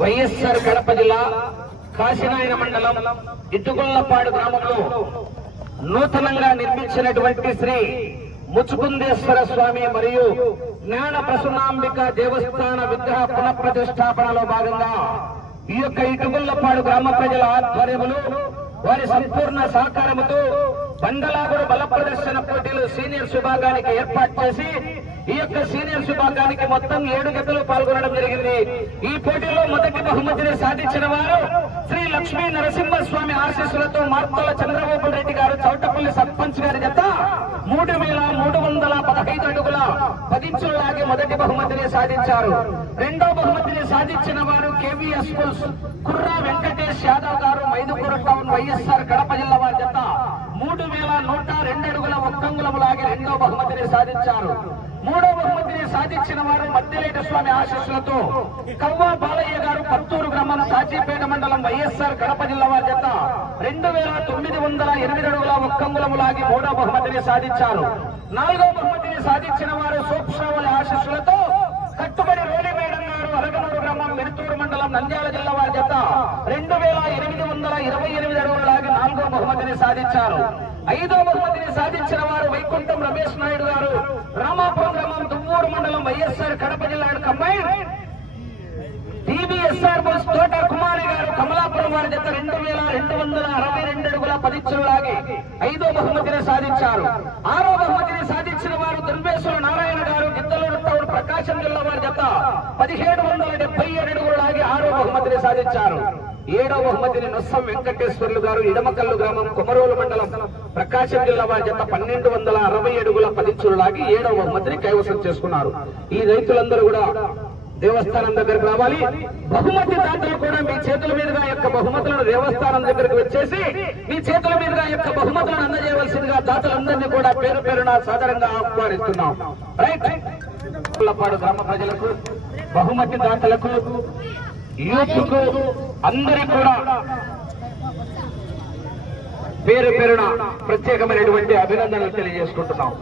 వైఎస్ఆర్ కడప జిల్లా కాశీనాయన మండలం ఇటుగుళ్ళపాడు గ్రామంలో నూతనంగా నిర్మించినటువంటి శ్రీ ముచుకుందేశ్వర స్వామి మరియు జ్ఞాన ప్రసన్నాంబిక దేవస్థాన విగ్రహ పునఃప్రతిష్టాపనలో భాగంగా ఈ యొక్క ఇటుగుళ్ళపాడు గ్రామ ప్రజల ఆధ్వర్యములు వారి సంపూర్ణ సహకారముతో బండలాగుడు బల ప్రదర్శన పోటీలు సీనియర్స్ విభాగానికి ఏర్పాటు చేసి ఈ యొక్క సీనియర్స్ విభాగానికి మొత్తం ఏడు గంటలు పాల్గొనడం జరిగింది. ఈ పోటీలో మొదటి బహుమతిని సాధించిన వారు శ్రీ లక్ష్మీ నరసింహస్వామి ఆశీస్సులతో మార్తల చంద్రబాబు రెడ్డి గారు చౌటపల్లి సర్పంచ్ గారి జత మూడు వేల మూడు వందల పదహైదు అడుగుల పదించులాగే మొదటి బహుమతిని సాధించారు. రెండో బహుమతిని సాధించిన వారు కేవీఎస్ కుర్రా వెంకటేష్ యాదవ్ గారు మైదుకూరు టౌన్ వైఎస్ఆర్ కడప జిల్లా నూట రెండు అడుగుల ఒక్కంగులములాగి రెండో బహుమతిని సాధించారు. మూడో బహుమతిని సాధించిన వారు మద్దిలేటి స్వామి ఆశీస్సులతో కవ్వ బాలయ్య గారు పత్తూరు గ్రామం తాజీపేట మండలం వైఎస్ఆర్ కడప జిల్లా వారి చేత రెండు వేల తొమ్మిది వందల ఎనిమిది అడుగుల ఒక్కంగులములాగి మూడో బహుమతిని సాధించారు. నాలుగో బహుమతిని సాధించిన వారు సూక్ష్మవలి ఆశీస్సులతో కట్టుబడి రోలి మేడం గారు అరగనూరు గ్రామం మెరుతూరు మండలం నంద్యాల జిల్లా వారి జత రెండు వేల ఎనిమిది వందల ఇరవై ఎనిమిది అడుగులలాగి నాలుగో బహుమతిని సాధించారు. ఐదో బహుమతిని సాధించిన వారు వైకుంఠం రమేష్ నాయుడు గారు. రామాపురం గ్రామం దువ్వూరు మండలం వైఎస్ఆర్ కడప జిల్లా కంబైన్ టీబీఎస్ఆర్ బస్ తోట కుమారి గారు కమలాపురం వారి జత రెండు వేల రెండు వందల అరవై రెండు అడుగుల పదిచ్చులాగి ఐదో బహుమతిని సాధించారు. ఆరో బహుమతిని సాధించిన వారు దుర్వేశ్వర నారాయణ గారు గిద్దలూరు టౌన్ ప్రకాశం జిల్లా వారి జత పదిహేడు వందల డెబ్బై ఏడు అడుగులాగి ఆరో బహుమతిని సాధించారు. ఏడో బహుమతిని నొస్సం వెంకటేశ్వర్లు గారు ఇడమకల్లు గ్రామం కొమరోలు మండలం ప్రకాశం జిల్లా వారి జత పన్నెండు వందల అరవై అడుగుల లాగి ఏడో బహుమతిని కైవసం చేసుకున్నారు. ఈ రైతులందరూ కూడా దేవస్థానం దగ్గరకు రావాలి. బహుమతి దాతలు కూడా మీ చేతుల మీదుగా యొక్క బహుమతులను దేవస్థానం దగ్గరకు వచ్చేసి మీ చేతుల మీదుగా యొక్క బహుమతులను అందజేయవలసిందిగా దాతలందరినీ కూడా పేరు పేరున సాధారణంగా ఆహ్వానిస్తున్నాం. రైట్. పాడు గ్రామ ప్రజలకు బహుమతి దాతలకు యూత్ అందరి కూడా పేరు పేరున ప్రత్యేకమైనటువంటి అభినందనలు తెలియజేసుకుంటున్నాం.